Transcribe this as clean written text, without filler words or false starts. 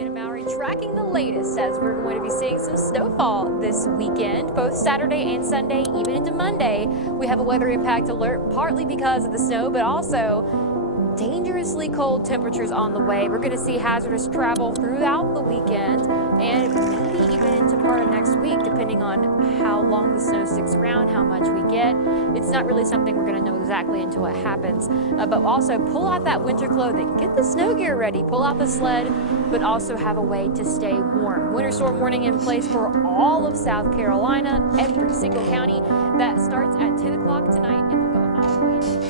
Brianna Mowry tracking the latest as we're going to be seeing some snowfall this weekend, both Saturday and Sunday, even into Monday. We have a weather impact alert partly because of the snow, but also dangerously cold temperatures on the way. We're going to see hazardous travel throughout the weekend and maybe even into part of next week, depending on how long the snow sticks around, how much we get. It's not really something we're going to know exactly until it happens. But also pull out that winter clothing, get the snow gear ready, pull out the sled, but also have a way to stay warm. Winter storm warning in place for all of South Carolina, every single county. That starts at 10 o'clock tonight and will go all the way